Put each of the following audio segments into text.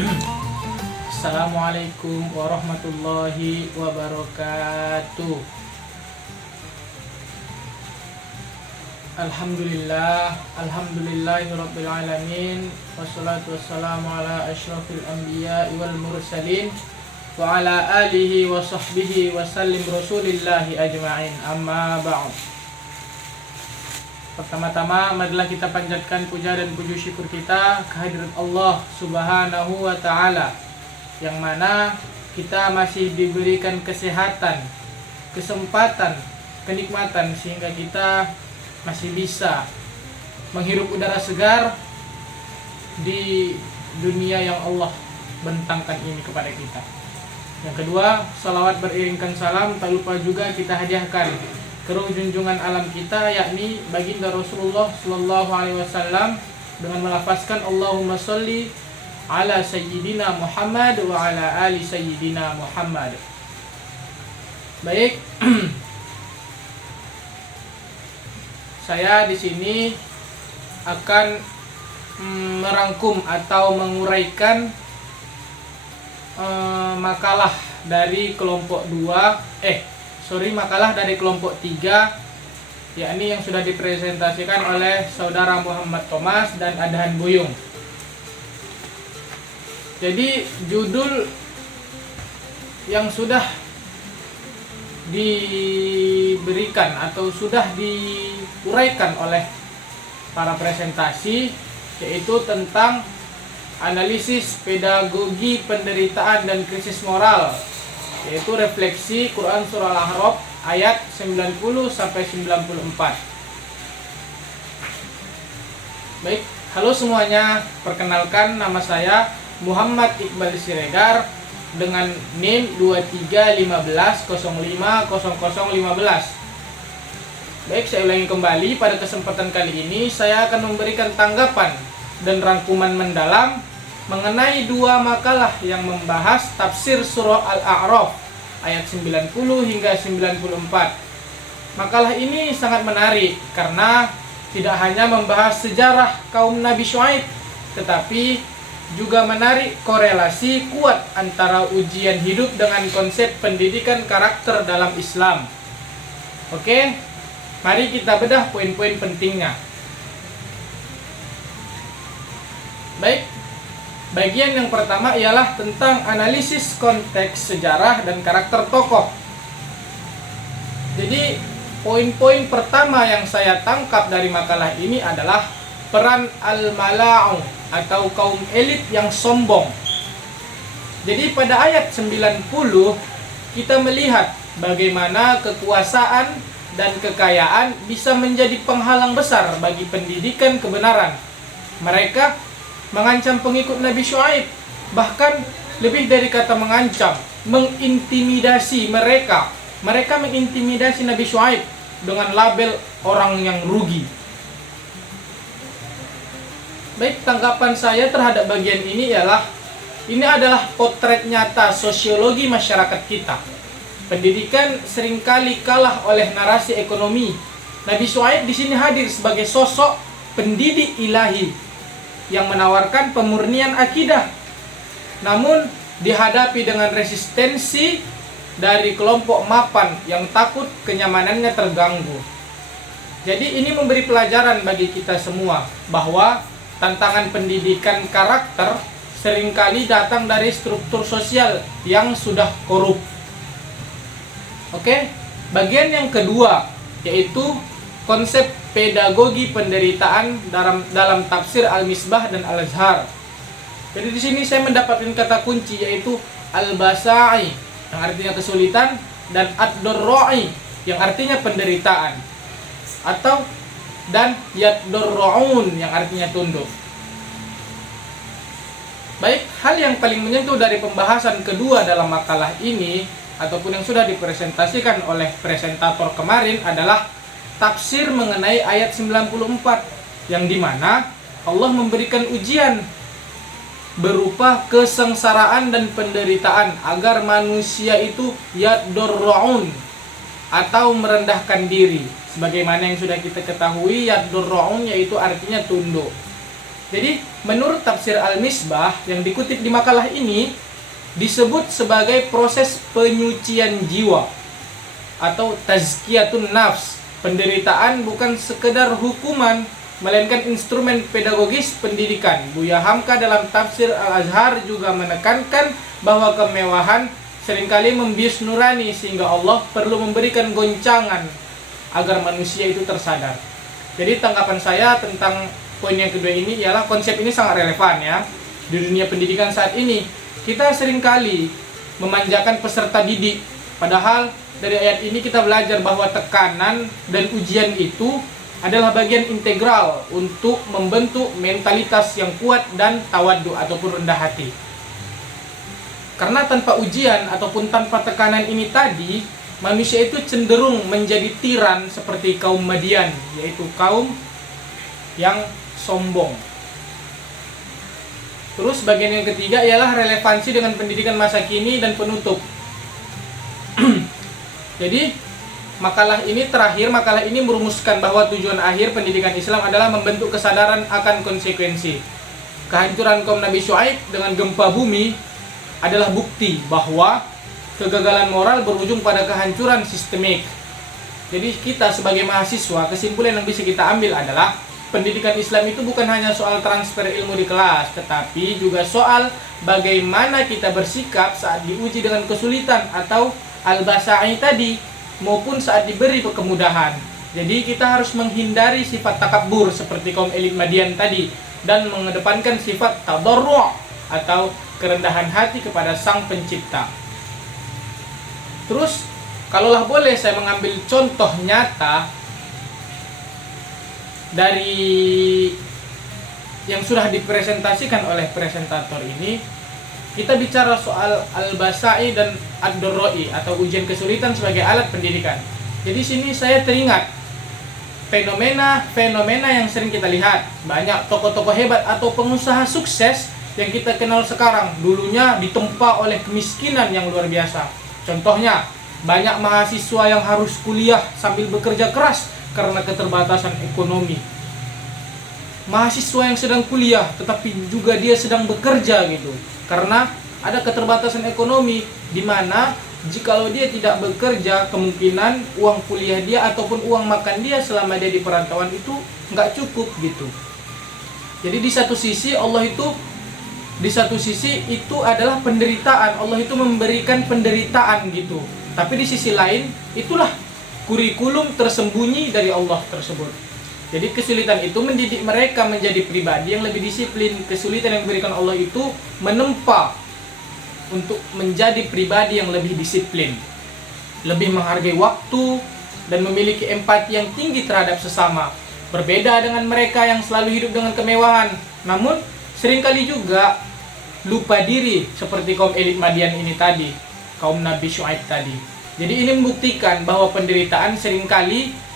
Assalamualaikum warahmatullahi wabarakatuh. Alhamdulillahirabbil alamin, wassalatu wassalamu ala asyrafil anbiya'i wal mursalin wa ala alihi wa sahbihi wa sallim rasulillahi ajma'in. Amma ba'd. Pertama-tama marilah kita panjatkan puja dan puji syukur kita kehadirat Allah Subhanahu wa taala, yang mana kita masih diberikan kesehatan, kesempatan, kenikmatan sehingga kita masih bisa menghirup udara segar di dunia yang Allah bentangkan ini kepada kita. Yang kedua, salawat beriringkan salam tak lupa juga kita hadiahkan ke ruh junjungan alam kita, yakni baginda Rasulullah sallallahu alaihi wasallam, dengan melafazkan Allahumma sholli ala sayyidina Muhammad wa ala ali sayyidina Muhammad. Baik, saya di sini akan merangkum atau menguraikan makalah dari kelompok 2 makalah dari kelompok 3, yakni yang sudah dipresentasikan oleh saudara Muhammad Thomas dan Adhan Buyung. Jadi judul yang sudah diberikan atau sudah diuraikan oleh para presentasi yaitu tentang analisis pedagogi penderitaan dan krisis moral, yaitu refleksi Quran surah Al-A'raf ayat 90 sampai 94. Baik, halo semuanya, perkenalkan nama saya Muhammad Iqbal Siregar dengan NIM 2315050015. Baik, saya ulangi kembali, pada kesempatan kali ini saya akan memberikan tanggapan dan rangkuman mendalam mengenai 2 makalah yang membahas tafsir surah Al-A'raf ayat 90 hingga 94. Makalah ini sangat menarik karena tidak hanya membahas sejarah kaum Nabi Syuaib, tetapi juga menarik korelasi kuat antara ujian hidup dengan konsep pendidikan karakter dalam Islam. Oke, mari kita bedah poin-poin pentingnya. Baik, bagian yang pertama ialah tentang analisis konteks sejarah dan karakter tokoh. Jadi, poin-poin pertama yang saya tangkap dari makalah ini adalah peran al-mala'u atau kaum elit yang sombong. Jadi pada ayat 90 kita melihat bagaimana kekuasaan dan kekayaan bisa menjadi penghalang besar bagi pendidikan kebenaran. Mereka mengancam pengikut Nabi Syuaib, bahkan lebih dari kata mengancam, mengintimidasi mereka. Mereka mengintimidasi Nabi Syuaib dengan label orang yang rugi. Baik, tanggapan saya terhadap bagian ini adalah potret nyata sosiologi masyarakat kita. Pendidikan seringkali kalah oleh narasi ekonomi. Nabi Syuaib di sini hadir sebagai sosok pendidik ilahi yang menawarkan pemurnian akidah. Namun dihadapi dengan resistensi dari kelompok mapan yang takut kenyamanannya terganggu. Jadi ini memberi pelajaran bagi kita semua bahwa tantangan pendidikan karakter seringkali datang dari struktur sosial yang sudah korup. Oke, bagian yang kedua yaitu konsep pedagogi penderitaan dalam tafsir Al-Misbah dan Al-Azhar. Jadi di sini saya mendapatkan kata kunci yaitu al-basa'i yang artinya kesulitan dan ad-darra'i yang artinya penderitaan, atau dan yad-darra'un yang artinya tunduk. Baik, hal yang paling menyentuh dari pembahasan kedua dalam makalah ini ataupun yang sudah dipresentasikan oleh presentator kemarin adalah tafsir mengenai ayat 94 yang dimana Allah memberikan ujian berupa kesengsaraan dan penderitaan agar manusia itu yad-darra'un atau merendahkan diri. Sebagaimana yang sudah kita ketahui, yad-darra'un yaitu artinya tunduk. Jadi menurut tafsir Al-Misbah yang dikutip di makalah ini disebut sebagai proses penyucian jiwa atau tazkiyatun nafs. Penderitaan bukan sekedar hukuman, melainkan instrumen pedagogis pendidikan. Buya Hamka dalam tafsir Al-Azhar juga menekankan bahwa kemewahan seringkali membius nurani, sehingga Allah perlu memberikan goncangan agar manusia itu tersadar. Jadi tanggapan saya tentang poin yang kedua ini ialah konsep ini sangat relevan ya. Di dunia pendidikan saat ini kita seringkali memanjakan peserta didik, padahal dari ayat ini kita belajar bahwa tekanan dan ujian itu adalah bagian integral untuk membentuk mentalitas yang kuat dan tawaddu ataupun rendah hati. Karena tanpa ujian ataupun tanpa tekanan ini tadi, manusia itu cenderung menjadi tiran seperti kaum Madian, yaitu kaum yang sombong. Terus bagian yang ketiga ialah relevansi dengan pendidikan masa kini dan penutup. Jadi makalah ini merumuskan bahwa tujuan akhir pendidikan Islam adalah membentuk kesadaran akan konsekuensi. Kehancuran kaum Nabi Syuaib dengan gempa bumi adalah bukti bahwa kegagalan moral berujung pada kehancuran sistemik. Jadi kita sebagai mahasiswa, kesimpulan yang bisa kita ambil adalah pendidikan Islam itu bukan hanya soal transfer ilmu di kelas, tetapi juga soal bagaimana kita bersikap saat diuji dengan kesulitan atau al-basa'i tadi, maupun saat diberi kemudahan. Jadi kita harus menghindari sifat takabur seperti kaum elit Madian tadi, dan mengedepankan sifat tadarru' atau kerendahan hati kepada Sang Pencipta. Terus, kalaulah boleh saya mengambil contoh nyata dari yang sudah dipresentasikan oleh presentator ini, kita bicara soal al-basa'i dan ad-darra'i atau ujian kesulitan sebagai alat pendidikan. Jadi sini saya teringat fenomena yang sering kita lihat. Banyak tokoh-tokoh hebat atau pengusaha sukses yang kita kenal sekarang dulunya ditempa oleh kemiskinan yang luar biasa. Contohnya, banyak mahasiswa yang harus kuliah sambil bekerja keras karena keterbatasan ekonomi. Mahasiswa yang sedang kuliah tetapi juga dia sedang bekerja gitu, karena ada keterbatasan ekonomi, di mana jikalau dia tidak bekerja, kemungkinan uang kuliah dia ataupun uang makan dia selama dia di perantauan itu nggak cukup gitu. Jadi di satu sisi itu adalah penderitaan, Allah itu memberikan penderitaan gitu. Tapi di sisi lain itulah kurikulum tersembunyi dari Allah tersebut. Jadi kesulitan itu mendidik mereka menjadi pribadi yang lebih disiplin. Kesulitan yang diberikan Allah itu menempa untuk menjadi pribadi yang lebih disiplin, lebih menghargai waktu, dan memiliki empati yang tinggi terhadap sesama. Berbeda dengan mereka yang selalu hidup dengan kemewahan, namun seringkali juga lupa diri seperti kaum elit Madian ini tadi, kaum Nabi Syuaib tadi. Jadi ini membuktikan bahwa penderitaan seringkali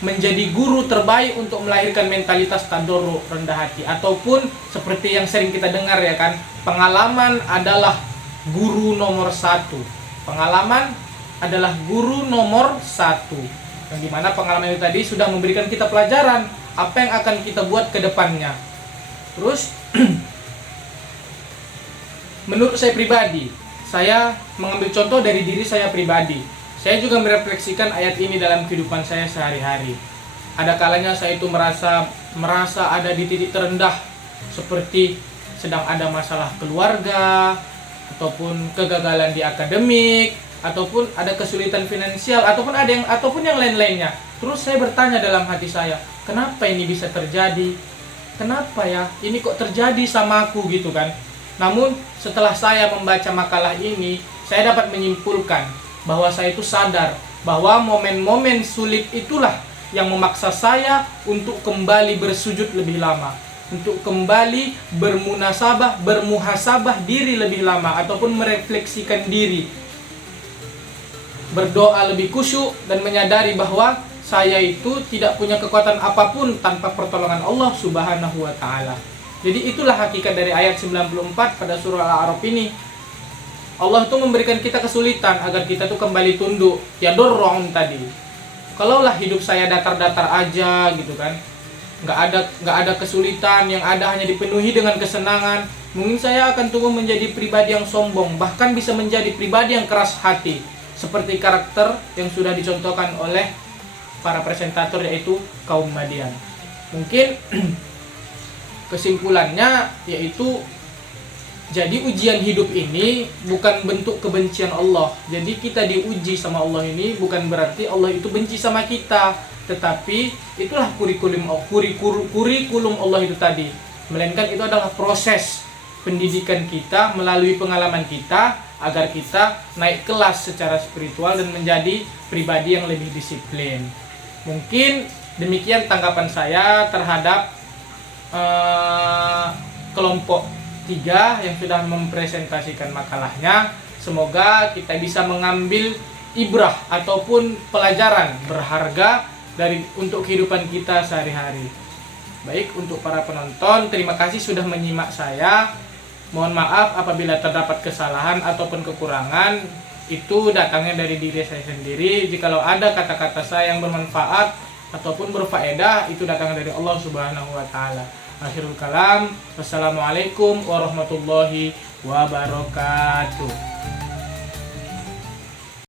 menjadi guru terbaik untuk melahirkan mentalitas tadarru, rendah hati, ataupun seperti yang sering kita dengar ya kan, pengalaman adalah guru nomor satu. Pengalaman adalah guru nomor satu, yang dimana pengalaman itu tadi sudah memberikan kita pelajaran apa yang akan kita buat ke depannya. Terus menurut saya pribadi, saya mengambil contoh dari diri saya pribadi. Saya juga merefleksikan ayat ini dalam kehidupan saya sehari-hari. Ada kalanya saya itu merasa ada di titik terendah, seperti sedang ada masalah keluarga, ataupun kegagalan di akademik, ataupun ada kesulitan finansial, ataupun yang lain-lainnya. Terus saya bertanya dalam hati saya, kenapa ini bisa terjadi? Kenapa ya? Ini kok terjadi sama aku gitu kan? Namun setelah saya membaca makalah ini, saya dapat menyimpulkan bahwa saya itu sadar bahwa momen-momen sulit itulah yang memaksa saya untuk kembali bersujud lebih lama, untuk kembali bermuhasabah diri lebih lama, ataupun merefleksikan diri, berdoa lebih khusyuk, dan menyadari bahwa saya itu tidak punya kekuatan apapun tanpa pertolongan Allah Subhanahu wa Ta'ala. Jadi itulah hakikat dari ayat 94 pada surah Al-A'raf ini. Allah itu memberikan kita kesulitan agar kita tuh kembali tunduk, ya dorong tadi. Kalaulah hidup saya datar-datar aja gitu kan, nggak ada kesulitan, yang ada hanya dipenuhi dengan kesenangan, mungkin saya akan tumbuh menjadi pribadi yang sombong, bahkan bisa menjadi pribadi yang keras hati, seperti karakter yang sudah dicontohkan oleh para presentator, yaitu kaum Madian. Mungkin kesimpulannya yaitu, jadi ujian hidup ini bukan bentuk kebencian Allah. Jadi kita diuji sama Allah ini bukan berarti Allah itu benci sama kita, tetapi itulah kurikulum Allah itu tadi. Melainkan itu adalah proses pendidikan kita melalui pengalaman kita agar kita naik kelas secara spiritual dan menjadi pribadi yang lebih disiplin. Mungkin demikian tanggapan saya terhadap kelompok 3 yang sudah mempresentasikan makalahnya. Semoga kita bisa mengambil ibrah ataupun pelajaran berharga untuk kehidupan kita sehari-hari. Baik, untuk para penonton, terima kasih sudah menyimak saya. Mohon maaf apabila terdapat kesalahan ataupun kekurangan, itu datangnya dari diri saya sendiri. Jikalau ada kata-kata saya yang bermanfaat ataupun berfaedah, itu datangnya dari Allah Subhanahu wa taala. Akhirul kalam, wassalamualaikum warahmatullahi wabarakatuh.